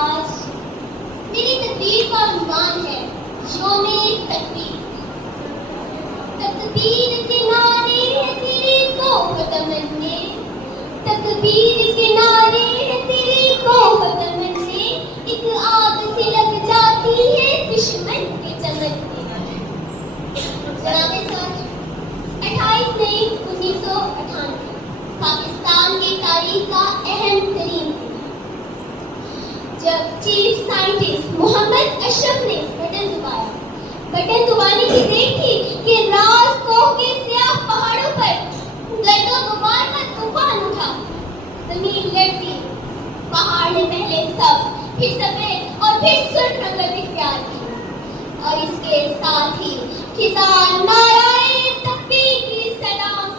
आज मेरी तकदीर का उन्वान है योमे तकदीर। तकदीर किनारे है तेरे को तमन्ने, तकदीर किनारे है तेरे को तमन्ने, एक आग से लग जाती है दुश्मन के चमन्ने। जनाबे सर, 28 मई 1998 पाकिस्तान की तारीख का अहम तरीन जब चीफ साइंटिस्ट मोहम्मद अशरफ ने बटन दबाया। बटन दबाने की देर थी कि राजकोह के स्याह पहाड़ों पर गर्दो गुबार का तूफान उठा। जमीन लड़ती, पहाड़ ने पहले सब, फिर सफेद और फिर सुर्ख रंगत इख्तियार की, और इसके साथ ही खिज़ान नाराए तकबीर की सलाम